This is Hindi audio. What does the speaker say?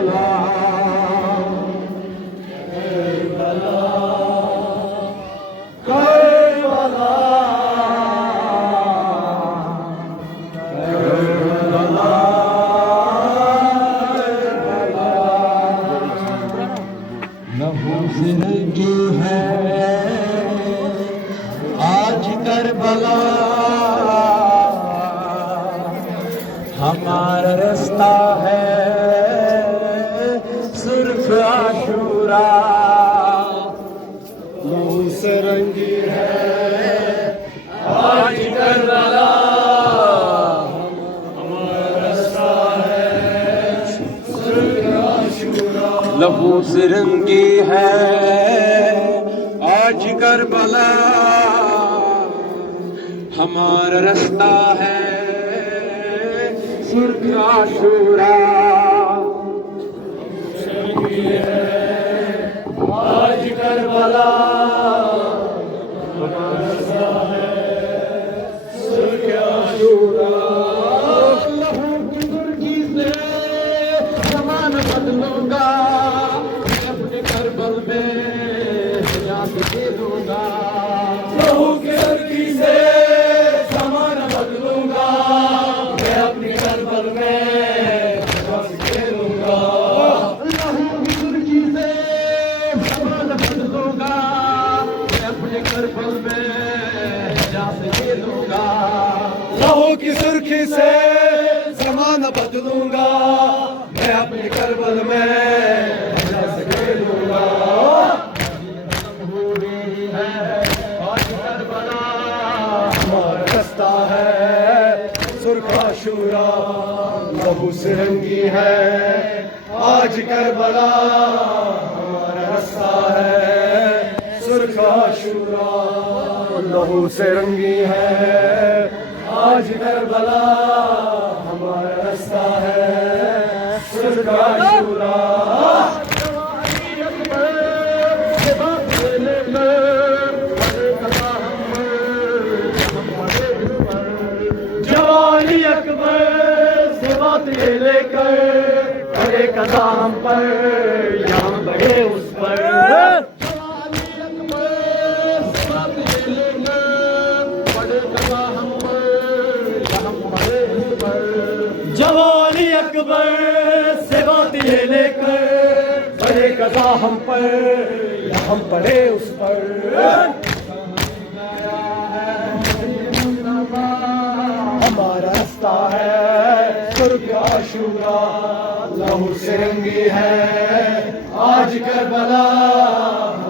करबला जिंदगी है आज करबला हमारा रास्ता है सुर्ख आशूरा लहू से रंगी है आज करबला हमारा रास्ता है सुर्ख आशूरा लहू से रंगी है आज करबला हमारा रास्ता है सुर्ख आशूरा आज करबला हमारा रास्ता है सुर्ख आशूरा लहू की सुर्खी से ज़माना बदलूंगा अपने करबल में जान दे दूंगा लहू की सुर्खी से ज़माना बदलूंगा मैं अपने करबल में जान दे दूंगा लहू की सुर्खी से ज़माना बदलूंगा मैं अपने करबल में जान दे दूंगा लहू की सुर्खी से ज़माना बदलूंगा मैं अपने करबल में सुर्ख आशूरा लहू से रंगी है आज करबला हमारा रास्ता है सुर्ख आशूरा लहू से रंगी है आज करबला हमारा रास्ता है सुर्ख आशूरा जवानी अकबर से बात ये लेकर बड़े कदा हम पर यहाँ बढ़े उस पर जवानी अकबर से बात ये लेकर बड़े कदा हम पर यहाँ बढ़े उस पर जवानी अकबर से बात ये लेकर बड़े कदा हम पर यहाँ पड़े उस पर हमारा रास्ता है सुर्ख आशूरा लहू से रंगी है आज करबला